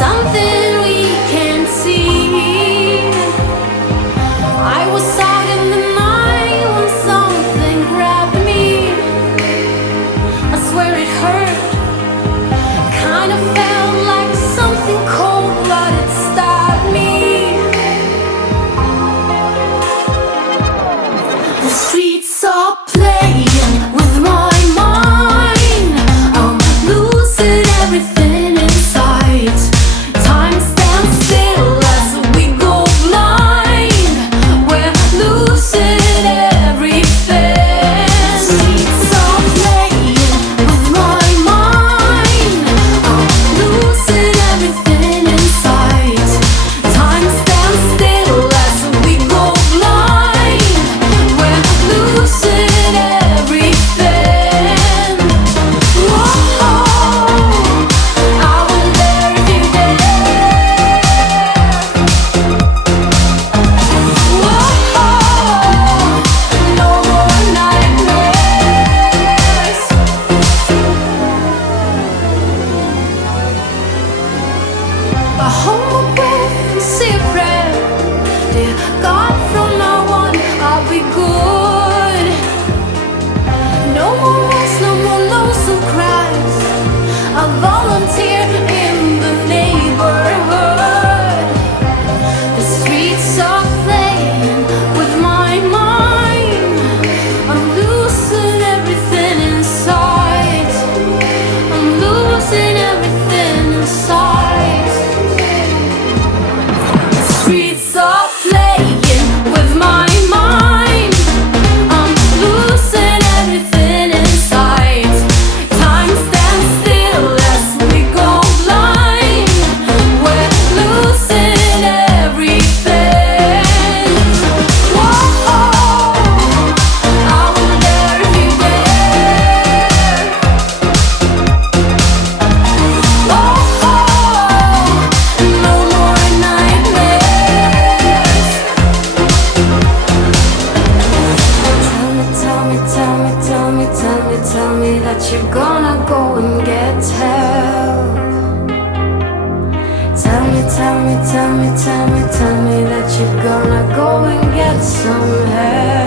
something we can't see. I was out in the night when something grabbed me. I swear it hurt. Kind of felt like something cold, but it stabbed me. The streets are playing with my mind. I'm losing everything inside. Time stands still as we go blind. We're losing everything. Streets are playing with my mind. I'm losing everything inside. Time stands still as we go blind. We're losing everything. Whoa, I wonder if you're there. Whoa, no more nightmares. I hold my breath and say a prayer. Dear God, from now on I'll be good. No more wars, no more lonesome cries. I'll volunteer in the neighborhood. The streets are playing with my mind. I'm losing everything inside. I'm losing everything inside. The streets are playing with my mind. I'm losing everything inside. Time stands still as we go blind. We're losing everything. Whoa, I wonder if you're there. Whoa, no more nightmares. Tell me that you're gonna go and get help. Tell me that you're gonna go and get some help.